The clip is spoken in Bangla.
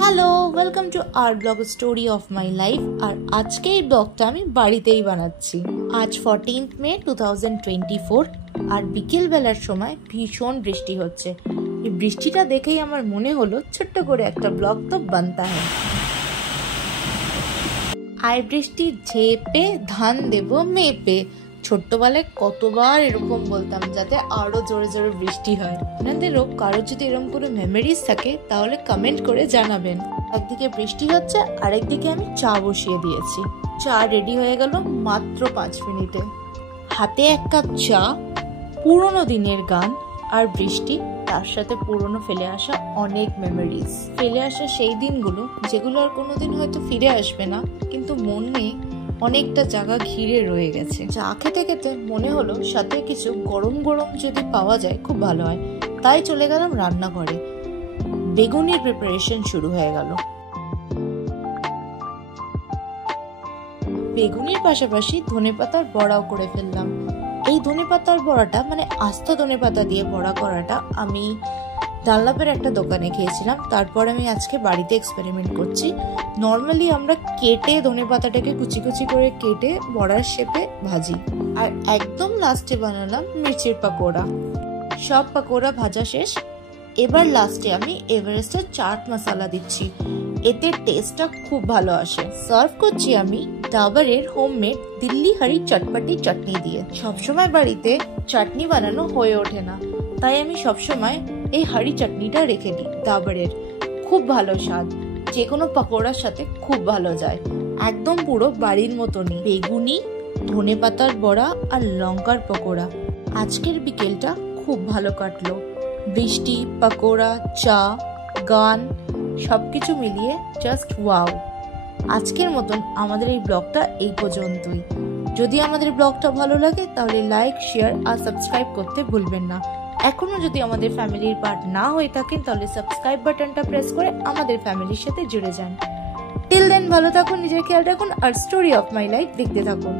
Hello, welcome to our blog story of my life. আর আজকে এই ব্লগটা আমি বাড়িতেই বানাচ্ছি। আজ 14th মে 2024 আর বিকেল বেলার সময় ভীষণ বৃষ্টি হচ্ছে। এই বৃষ্টিটা দেখেই আমার মনে হলো ছোট্ট করে একটা ব্লগ তো বানতা হয়। আয় বৃষ্টি ঝেপে ধান দেব মেপে, ছোট্টবেলায় কতবার এরকম বলতাম যাতে আরো জোরে জোরে বৃষ্টি হয়। আপনাদেরও কারো যদি এরকম কোনো মেমোরিজ থাকে তাহলে কমেন্ট করে জানাবেন। একদিকে বৃষ্টি হচ্ছে, আরেকদিকে আমি চা বসিয়ে দিয়েছি। চা রেডি হয়ে গেল মাত্র 5 মিনিটে। হাতে 1 কাপ চা, পুরোনো দিনের গান আর বৃষ্টি, তার সাথে পুরোনো ফেলে আসা অনেক মেমোরিজ। ফেলে আসা সেই দিনগুলো যেগুলো আর কোনোদিন হয়তো ফিরে আসবে না, কিন্তু মনে অনেকটা জায়গা ঘিরে রয়ে গেছে। চা খেতে খেতে মনে হলো সাথে কিছু গরম গরম যদি পাওয়া যায় খুব ভালো হয়। তাই চলে গেলাম রান্নাঘরে। বেগুনির প্রিপারেশন শুরু হয়ে গেল। বেগুনির পাশাপাশি ধনেপাতার বড়াও করে ফেললাম। এই ধনেপাতার বড়াটা মানে আস্ত ধনেপাতা দিয়ে বড়া করাটা আমি ডানলাপের একটা দোকানে খেয়েছিলাম। তারপর আমি আজকে বাড়িতে এক্সপেরিমেন্ট করছি। নর্মালি আমরা কেটে ধনেপাতাটাকে কুচি কুচি করে কেটে বড়ার শেপে ভাজি। আর একদম লাস্টে বানালাম মির্চির পাকোড়া। সব পাকোড়া ভাজা শেষ। এবার লাস্টে আমি এভারেস্টের চাট মশলা দিচ্ছি, এতে টেস্টটা খুব ভালো আসে। সার্ভ করছি আমি ডাবরের হোমমেড দিল্লি হারি চটপটি চাটনি দিয়ে। সবসময় বাড়িতে চাটনি বানানো হয়ে ওঠে না, তাই আমি সবসময় এই হারি চাটনিটা রেখে দিই ডাবরের। খুব ভালো স্বাদ, যে কোনো পাকোড়ার সাথে খুব ভালো যায়। একদম পুরো বাড়ির মতনই। বেগুনি, ধনেপাতার বড়া আর লঙ্কার পকোড়া। আজকের বিকেলটা খুব ভালো কাটলো। বৃষ্টি, পাকোড়া, চা, গান সবকিছু মিলিয়ে জাস্ট ওয়াও। আজকের মতন আমাদের এই ব্লগটা এই পর্যন্তই। যদি আমাদের ব্লগটা ভালো লাগে তাহলে লাইক, শেয়ার আর সাবস্ক্রাইব করতে ভুলবেন না। এখনো যদি আমাদের ফ্যামিলির পার্ট না হয়ে থাকেন তাহলে সাবস্ক্রাইব বাটনটা প্রেস করে আমাদের ফ্যামিলির সাথে জুড়ে যান। টিল দেন ভালো থাকুন, নিজের খেয়াল রাখুন আর স্টোরি অফ মাই লাইফ দেখতে থাকুন।